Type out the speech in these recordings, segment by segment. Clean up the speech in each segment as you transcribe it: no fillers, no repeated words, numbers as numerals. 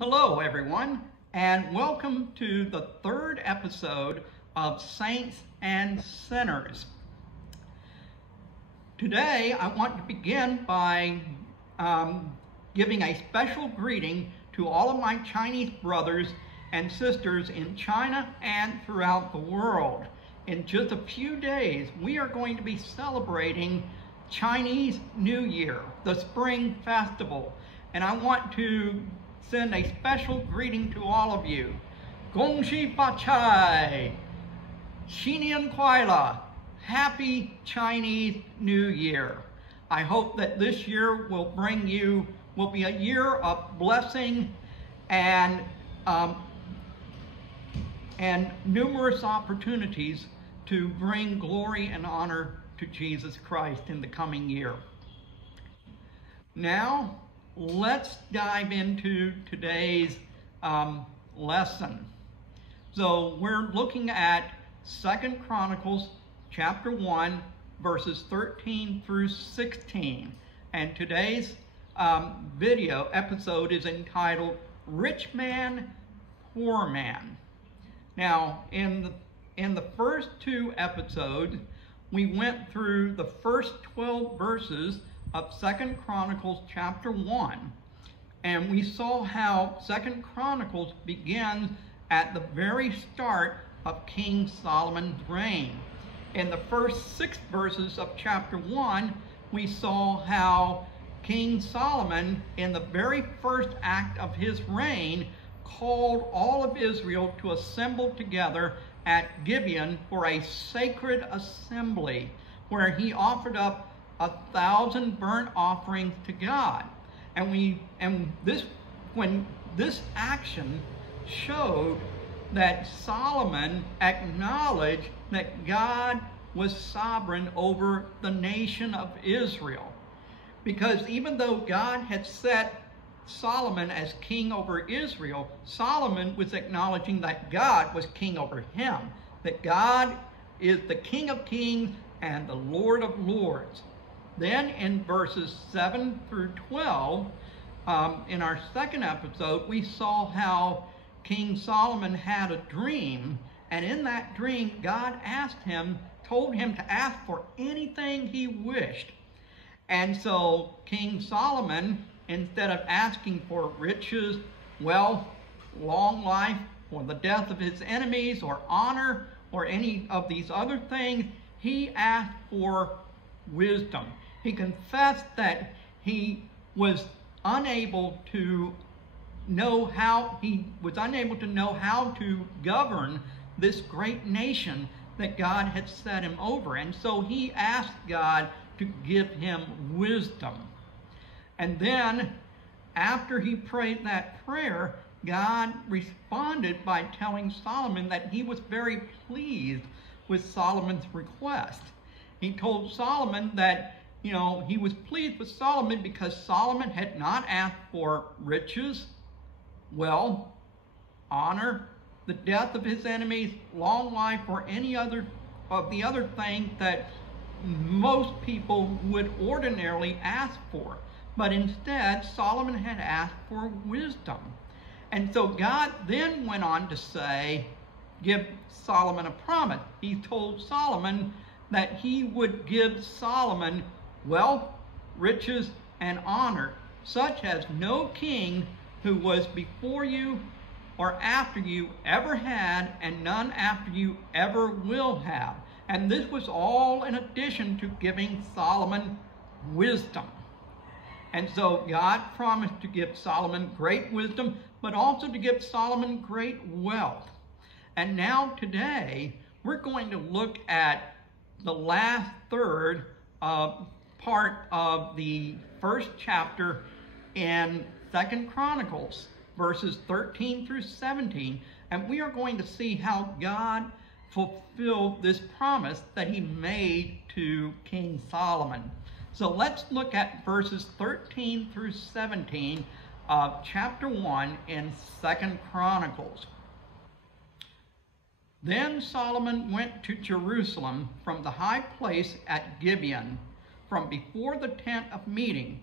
Hello everyone, and welcome to the third episode of Saints and Sinners. Today I want to begin by giving a special greeting to all of my Chinese brothers and sisters in China and throughout the world. In just a few days, we are going to be celebrating Chinese New Year, the Spring Festival, and I want to send a special greeting to all of you. Gong Xi Fa Cai, Xinian Kuai La, Happy Chinese New Year. I hope that this year will be a year of blessing and numerous opportunities to bring glory and honor to Jesus Christ in the coming year. Now, let's dive into today's lesson. So we're looking at 2 Chronicles chapter 1, verses 13 through 16. And today's video episode is entitled Rich Man, Poor Man. Now, in the first two episodes, we went through the first 12 verses of 2 Chronicles chapter 1, and we saw how 2 Chronicles begins at the very start of King Solomon's reign. In the first 6 verses of chapter 1, we saw how King Solomon, in the very first act of his reign, called all of Israel to assemble together at Gibeon for a sacred assembly, where he offered up 1,000 burnt offerings to God. When this action showed that Solomon acknowledged that God was sovereign over the nation of Israel. Because even though God had set Solomon as king over Israel, Solomon was acknowledging that God was king over him, that God is the King of Kings and the Lord of Lords. Then in verses 7 through 12, in our second episode, we saw how King Solomon had a dream, and in that dream, God told him to ask for anything he wished. And so King Solomon, instead of asking for riches, wealth, long life, or the death of his enemies, or honor, or any of these other things, he asked for wisdom. He confessed that he was unable to know how to govern this great nation that God had set him over. And so he asked God to give him wisdom. And then, after he prayed that prayer, God responded by telling Solomon that he was very pleased with Solomon's request. He told Solomon that he was pleased with Solomon because Solomon had not asked for riches, wealth, honor, the death of his enemies, long life, or any other of the other things that most people would ordinarily ask for. But instead, Solomon had asked for wisdom. And so God then went on to give Solomon a promise. He told Solomon that he would give Solomon wealth, riches, and honor, such as no king who was before you or after you ever had, and none after you ever will have. And this was all in addition to giving Solomon wisdom. And so God promised to give Solomon great wisdom, but also to give Solomon great wealth. And now today, we're going to look at the last third part of the first chapter in 2 Chronicles, verses 13 through 17, and we are going to see how God fulfilled this promise that he made to King Solomon. So let's look at verses 13 through 17 of chapter 1 in 2 Chronicles. Then Solomon went to Jerusalem from the high place at Gibeon, from before the tent of meeting,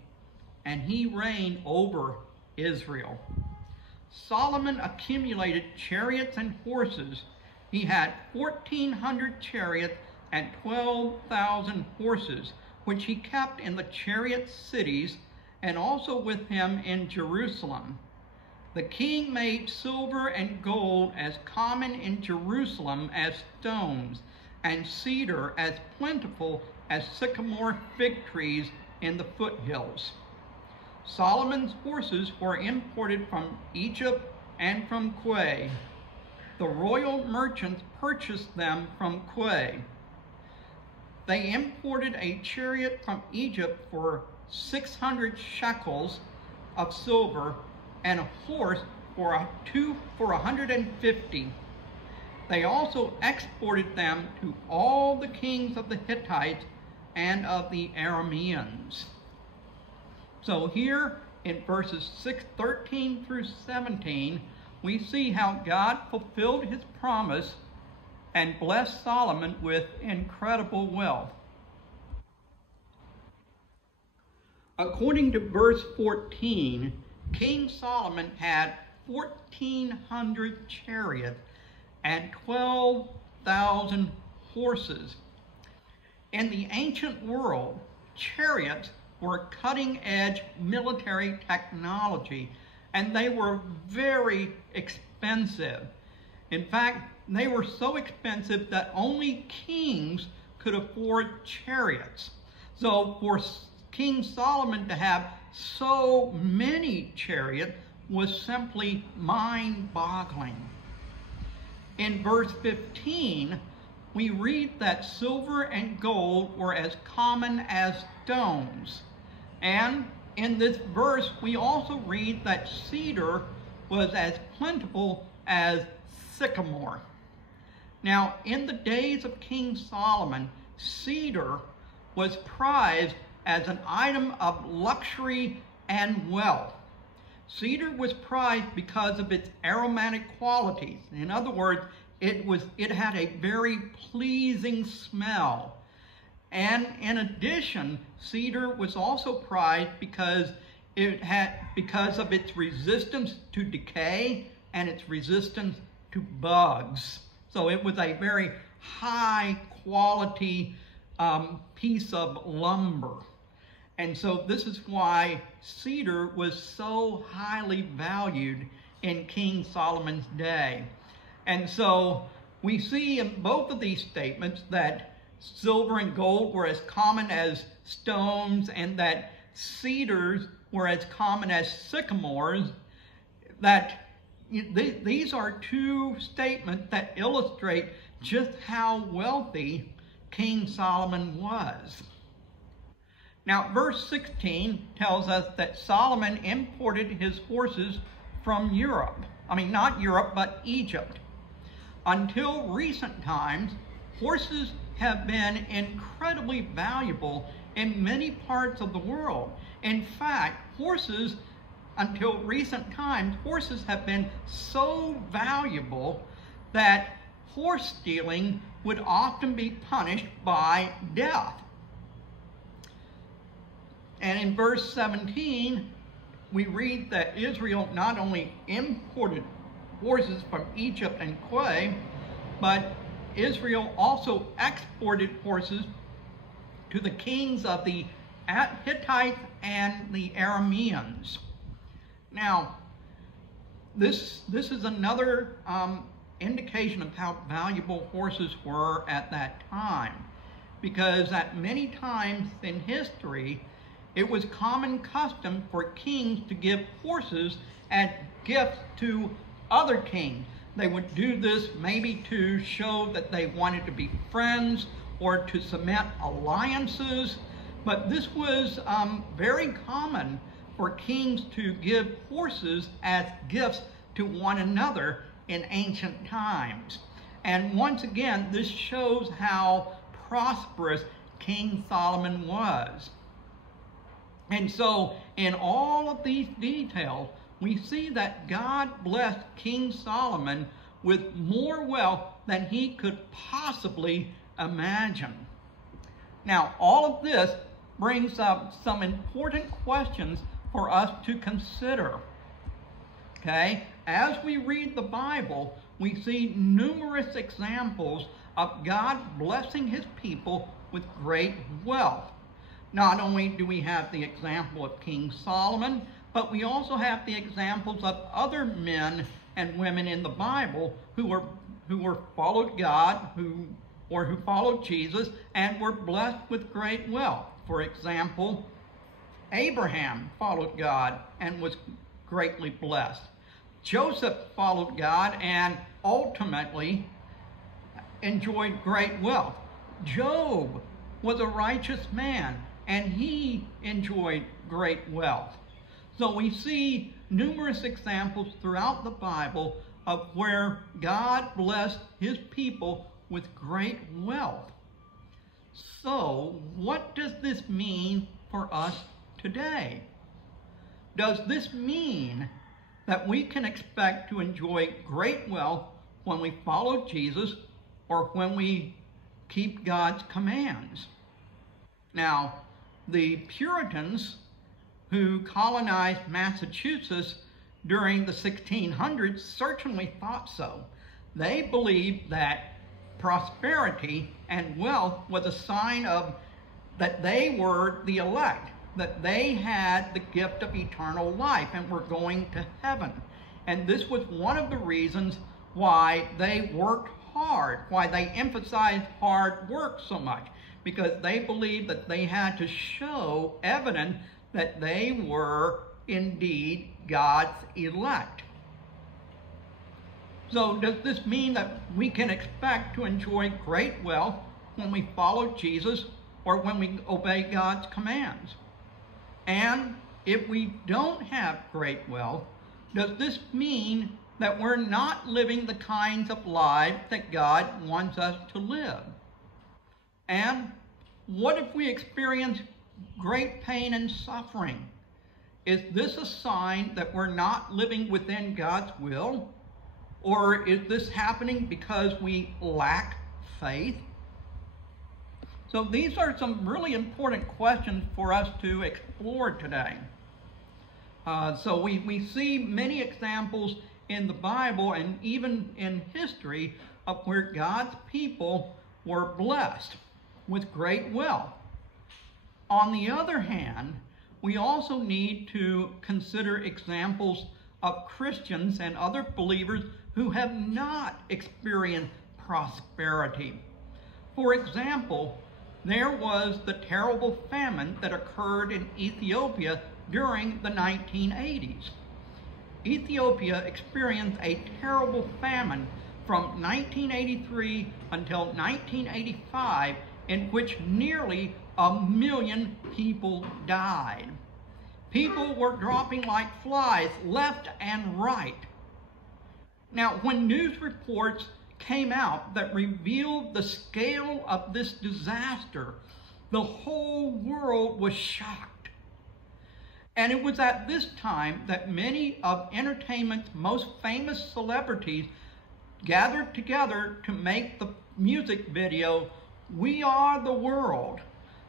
and he reigned over Israel. Solomon accumulated chariots and horses. He had 1,400 chariots and 12,000 horses, which he kept in the chariot cities and also with him in Jerusalem. The king made silver and gold as common in Jerusalem as stones, and cedar as plentiful as sycamore fig trees in the foothills. Solomon's horses were imported from Egypt and from Cush. The royal merchants purchased them from Cush. They imported a chariot from Egypt for 600 shekels of silver and a horse for 150. They also exported them to all the kings of the Hittites and of the Arameans. So here in verses 13 through 17, we see how God fulfilled his promise and blessed Solomon with incredible wealth. According to verse 14, King Solomon had 1,400 chariots and 12,000 horses. In the ancient world, chariots were cutting-edge military technology, and they were very expensive. In fact, they were so expensive that only kings could afford chariots. So for King Solomon to have so many chariots was simply mind-boggling. In verse 15, we read that silver and gold were as common as stones. And in this verse, we also read that cedar was as plentiful as sycamore. Now, in the days of King Solomon, cedar was prized as an item of luxury and wealth. Cedar was prized because of its aromatic qualities. In other words, it had a very pleasing smell. And in addition, cedar was also prized because of its resistance to decay and its resistance to bugs. So it was a very high quality piece of lumber. And so this is why cedar was so highly valued in King Solomon's day. And so we see in both of these statements that silver and gold were as common as stones and that cedars were as common as sycamores. That these are two statements that illustrate just how wealthy King Solomon was. Now, verse 16 tells us that Solomon imported his horses from Europe. I mean, not Europe, but Egypt. Until recent times, horses have been incredibly valuable in many parts of the world. In fact, until recent times, horses have been so valuable that horse stealing would often be punished by death. And in verse 17, we read that Israel not only imported horses from Egypt and Cush, but Israel also exported horses to the kings of the Hittites and the Arameans. Now, this is another indication of how valuable horses were at that time, because at many times in history, it was common custom for kings to give horses as gifts to other kings. They would do this maybe to show that they wanted to be friends or to cement alliances, but this was very common for kings to give horses as gifts to one another in ancient times. And once again, this shows how prosperous King Solomon was. And so, in all of these details, we see that God blessed King Solomon with more wealth than he could possibly imagine. Now, all of this brings up some important questions for us to consider. Okay? As we read the Bible, we see numerous examples of God blessing his people with great wealth. Not only do we have the example of King Solomon, but we also have the examples of other men and women in the Bible who followed God, who followed Jesus, and were blessed with great wealth. For example, Abraham followed God and was greatly blessed. Joseph followed God and ultimately enjoyed great wealth. Job was a righteous man and he enjoyed great wealth. So we see numerous examples throughout the Bible of where God blessed his people with great wealth. So what does this mean for us today? Does this mean that we can expect to enjoy great wealth when we follow Jesus or when we keep God's commands? Now, the Puritans who colonized Massachusetts during the 1600s certainly thought so. They believed that prosperity and wealth was a sign of that they were the elect, that they had the gift of eternal life and were going to heaven. And this was one of the reasons why they worked hard, why they emphasized hard work so much, because they believed that they had to show evidence that they were indeed God's elect. So does this mean that we can expect to enjoy great wealth when we follow Jesus or when we obey God's commands? And if we don't have great wealth, does this mean that we're not living the kinds of lives that God wants us to live? And what if we experience great pain and suffering? Is this a sign that we're not living within God's will? Or is this happening because we lack faith? So these are some really important questions for us to explore today. So we see many examples in the Bible and even in history of where God's people were blessed with great wealth. On the other hand, we also need to consider examples of Christians and other believers who have not experienced prosperity. For example, there was the terrible famine that occurred in Ethiopia during the 1980s. Ethiopia experienced a terrible famine from 1983 until 1985, in which nearly 1 million people died. People were dropping like flies left and right. Now, when news reports came out that revealed the scale of this disaster, the whole world was shocked. And it was at this time that many of entertainment's most famous celebrities gathered together to make the music video, "We Are the World,"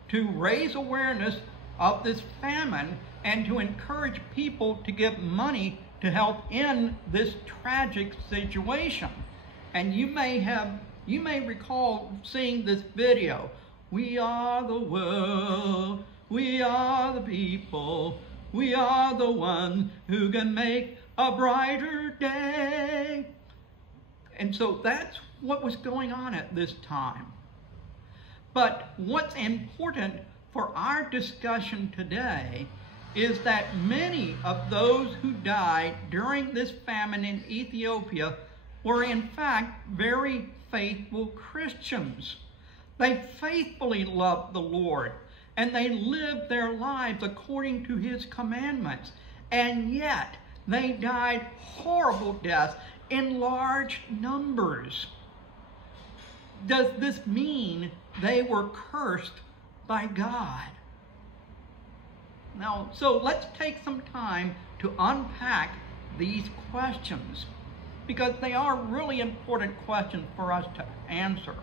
to raise awareness of this famine and to encourage people to give money to help end this tragic situation. And you may recall seeing this video. "We are the world, we are the people, we are the ones who can make a brighter day." And so that's what was going on at this time. But what's important for our discussion today is that many of those who died during this famine in Ethiopia were in fact very faithful Christians. They faithfully loved the Lord and they lived their lives according to his commandments. And yet they died horrible deaths in large numbers. Does this mean they were cursed by God? Now, so let's take some time to unpack these questions, because they are really important questions for us to answer.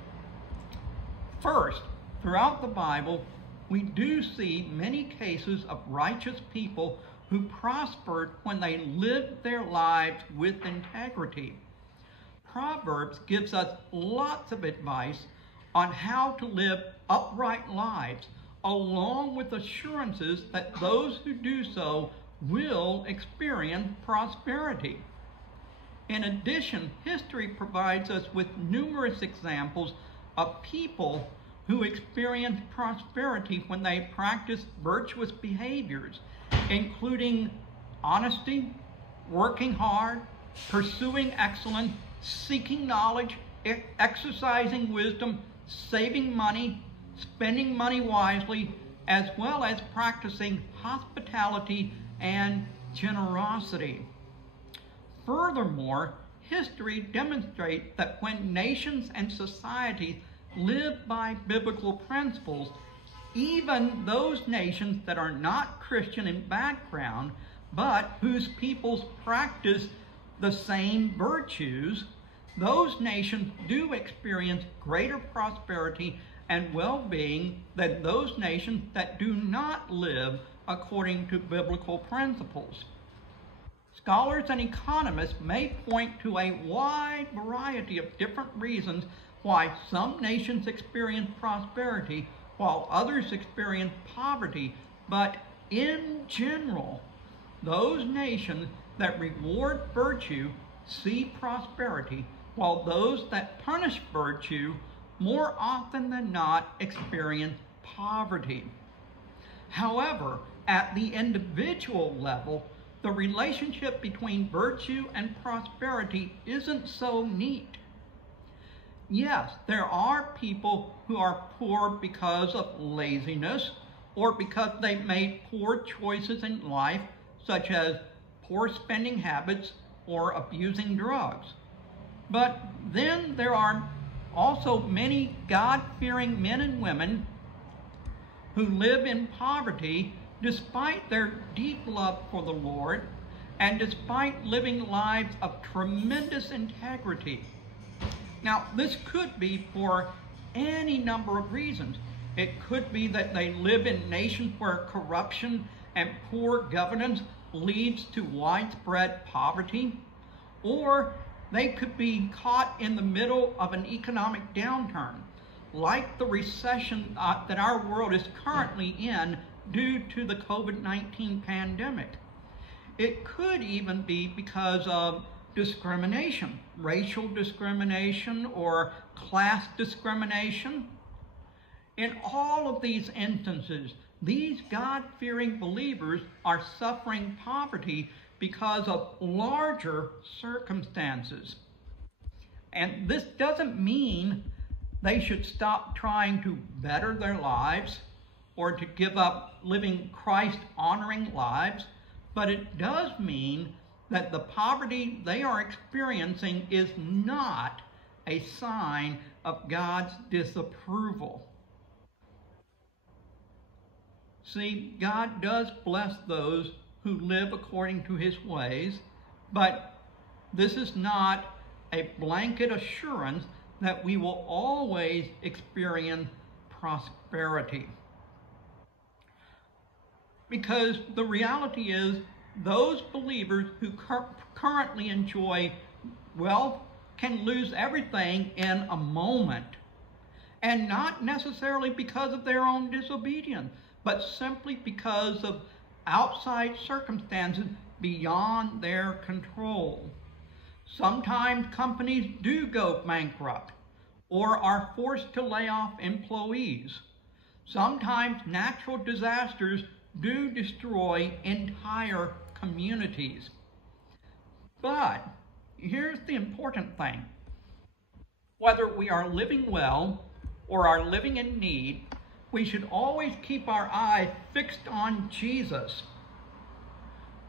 First, throughout the Bible, we do see many cases of righteous people who prospered when they lived their lives with integrity. Proverbs gives us lots of advice on how to live upright lives, along with assurances that those who do so will experience prosperity. In addition, history provides us with numerous examples of people who experienced prosperity when they practiced virtuous behaviors, including honesty, working hard, pursuing excellence, seeking knowledge, exercising wisdom, saving money, spending money wisely, as well as practicing hospitality and generosity. Furthermore, history demonstrates that when nations and societies live by biblical principles, even those nations that are not Christian in background, but whose peoples practice the same virtues, those nations do experience greater prosperity and well-being than those nations that do not live according to biblical principles. Scholars and economists may point to a wide variety of different reasons why some nations experience prosperity while others experience poverty, but in general, those nations that reward virtue see prosperity, while those that punish virtue more often than not experience poverty. However, at the individual level, the relationship between virtue and prosperity isn't so neat. Yes, there are people who are poor because of laziness or because they made poor choices in life, such as poor spending habits or abusing drugs. But then there are also many God-fearing men and women who live in poverty despite their deep love for the Lord and despite living lives of tremendous integrity. Now, this could be for any number of reasons. It could be that they live in nations where corruption and poor governance leads to widespread poverty, or they could be caught in the middle of an economic downturn, like the recession that our world is currently in due to the COVID-19 pandemic. It could even be because of discrimination, racial discrimination or class discrimination. In all of these instances, these God-fearing believers are suffering poverty because of larger circumstances. And this doesn't mean they should stop trying to better their lives or to give up living Christ-honoring lives, but it does mean that the poverty they are experiencing is not a sign of God's disapproval. See, God does bless those who live according to his ways, but this is not a blanket assurance that we will always experience prosperity. Because the reality is, those believers who currently enjoy wealth can lose everything in a moment. And not necessarily because of their own disobedience, but simply because of outside circumstances beyond their control. Sometimes companies do go bankrupt or are forced to lay off employees. Sometimes natural disasters do destroy entire communities. But here's the important thing. Whether we are living well or are living in need, we should always keep our eyes fixed on Jesus.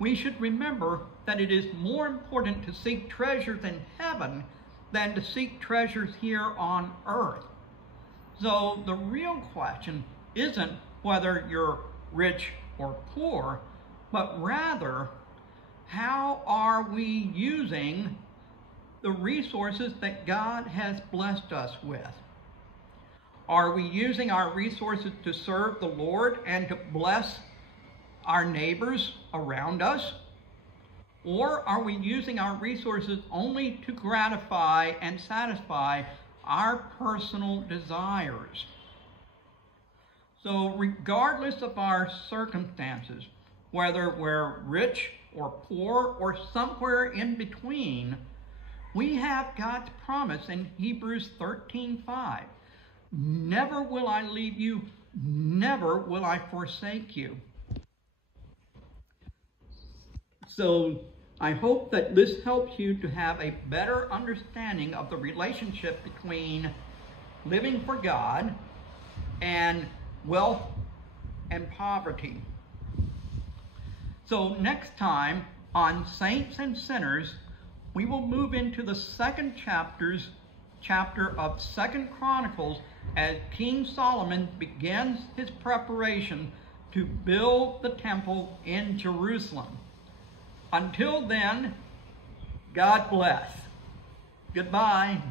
We should remember that it is more important to seek treasures in heaven than to seek treasures here on earth. So the real question isn't whether you're rich or poor, but rather, how are we using the resources that God has blessed us with? Are we using our resources to serve the Lord and to bless our neighbors around us? Or are we using our resources only to gratify and satisfy our personal desires? So regardless of our circumstances, whether we're rich or poor or somewhere in between, we have God's promise in Hebrews 13:5. Never will I leave you, never will I forsake you. So I hope that this helps you to have a better understanding of the relationship between living for God and wealth and poverty. So next time on Saints and Sinners, we will move into the second chapter of 2 Chronicles as King Solomon begins his preparation to build the temple in Jerusalem. Until then, God bless. Goodbye.